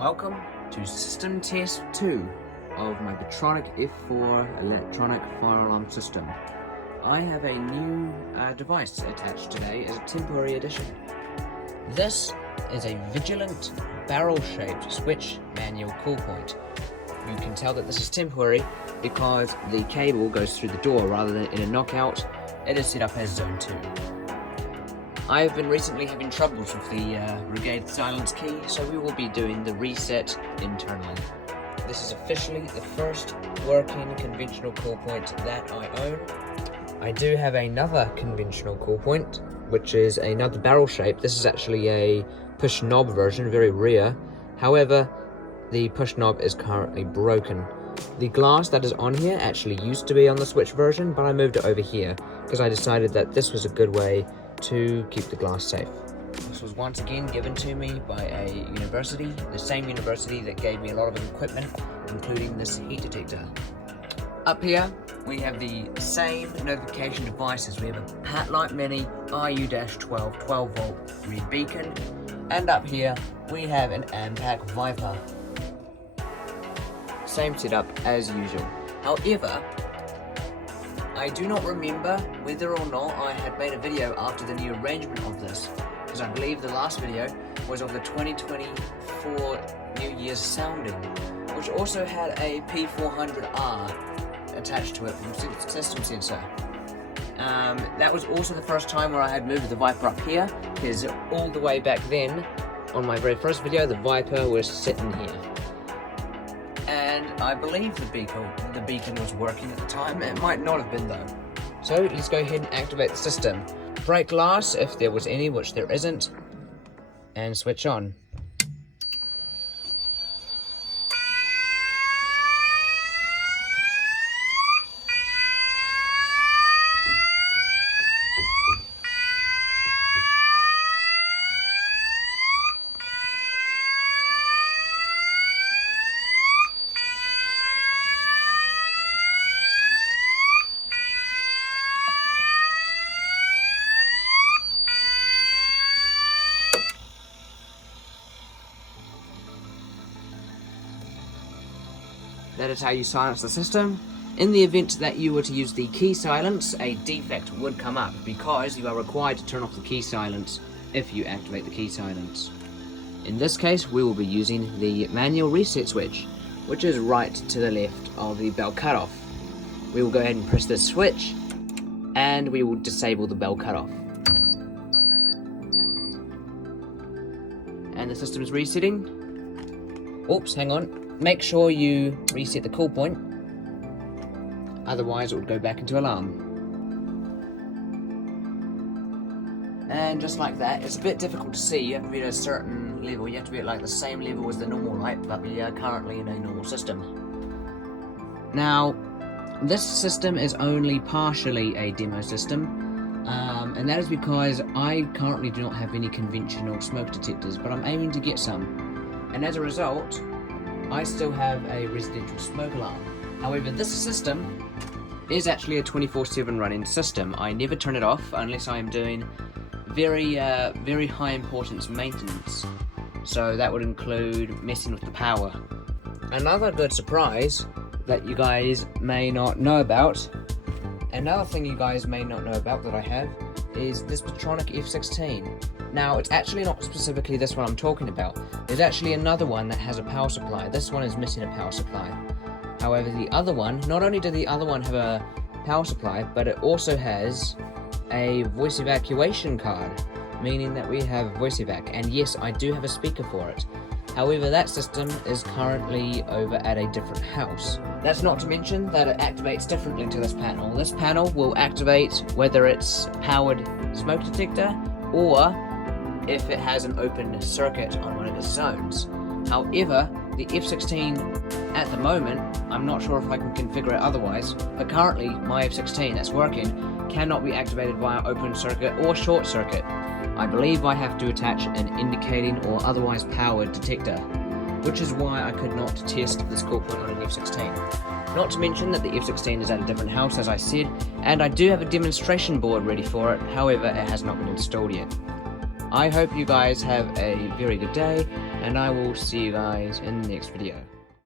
Welcome to System Test 2 of my Bitronic F4 electronic fire alarm system. I have a new device attached today as a temporary addition. This is a Vigilant barrel-shaped switch manual cool point. You can tell that this is temporary because the cable goes through the door rather than in a knockout. It is set up as Zone 2. I have been recently having troubles with the Brigade silence key, so we will be doing the reset internally. This is officially the first working conventional cool point that I own. I do have another conventional cool point, which is another barrel shape. This is actually a push knob version, very rare. However, the push knob is currently broken. The glass that is on here actually used to be on the switch version, but I moved it over here because I decided that this was a good way to keep the glass safe. This was once again given to me by a university, the same university that gave me a lot of equipment, including this heat detector. Up here, we have the same notification devices. We have a Patlite Mini RU-12 12-volt red beacon, and up here we have an Ampac Viper. Same setup as usual. However, I do not remember whether or not I had made a video after the new arrangement of this, because I believe the last video was of the 2024 New Year's sounding, which also had a P400R attached to it from System Sensor. That was also the first time where I had moved the Viper up here, because all the way back then, on my very first video, the Viper was sitting here. And I believe the beacon was working at the time. It might not have been though. So let's go ahead and activate the system. Break glass if there was any, which there isn't, and switch on. That is how you silence the system. In the event that you were to use the key silence, a defect would come up because you are required to turn off the key silence if you activate the key silence. In this case, we will be using the manual reset switch, which is right to the left of the bell cutoff. We will go ahead and press this switch, and we will disable the bell cutoff. And the system is resetting. Oops, hang on. Make sure you reset the cool point, otherwise it will go back into alarm. And just like that, it's a bit difficult to see. You have to be at a certain level. You have to be at like the same level as the normal light, but we are currently in a normal system. Now, this system is only partially a demo system, and that is because I currently do not have any conventional smoke detectors, but I'm aiming to get some. And as a result, I still have a residential smoke alarm. However, this system is actually a 24/7 running system. I never turn it off unless I am doing very high importance maintenance. So that would include messing with the power. Another good surprise that you guys may not know about, another thing you guys may not know about that I have, is this Bitronic F16. Now, it's actually not specifically this one I'm talking about. There's actually another one that has a power supply. This one is missing a power supply. However, the other one, not only did the other one have a power supply, but it also has a voice evacuation card, meaning that we have voice evac. And yes, I do have a speaker for it. However, that system is currently over at a different house. That's not to mention that it activates differently to this panel. This panel will activate whether it's powered smoke detector or if it has an open circuit on one of its zones. However, the F16 at the moment, I'm not sure if I can configure it otherwise, but currently my F16 that's working cannot be activated via open circuit or short circuit. I believe I have to attach an indicating or otherwise powered detector, which is why I could not test this cool point on an F16. Not to mention that the F16 is at a different house, as I said, and I do have a demonstration board ready for it, however it has not been installed yet. I hope you guys have a very good day, and I will see you guys in the next video.